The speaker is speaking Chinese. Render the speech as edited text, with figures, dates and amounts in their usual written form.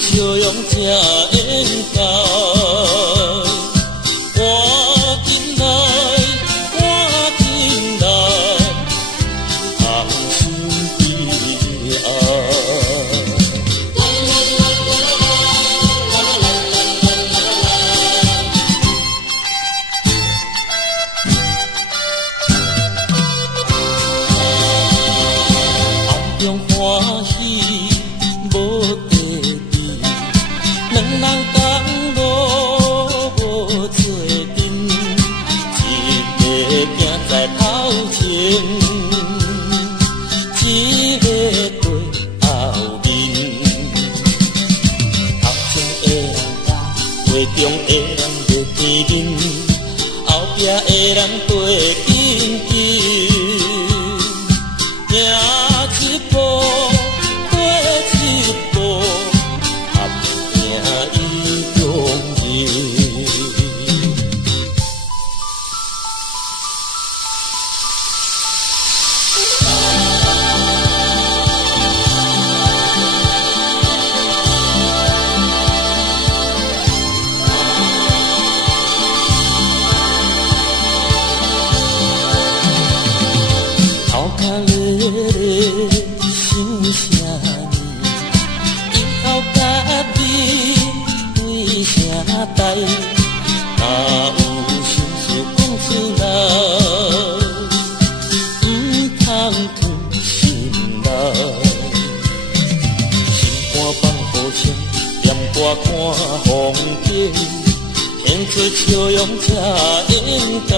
笑容才应该。赶紧来，赶紧来，同心悲哀。暗中欢喜无地址，两人同路无做阵，一个行在头前，一个对后面。头前的人踏，背中的人袂见面，后壁的人跟紧紧。行一步，过一步，合拼伊容易。头壳咧咧想啥呢？以后甲你为啥代？若有心事讲出来，唔通藏心内。心肝放好声，念歌看风景，献出笑容才应该。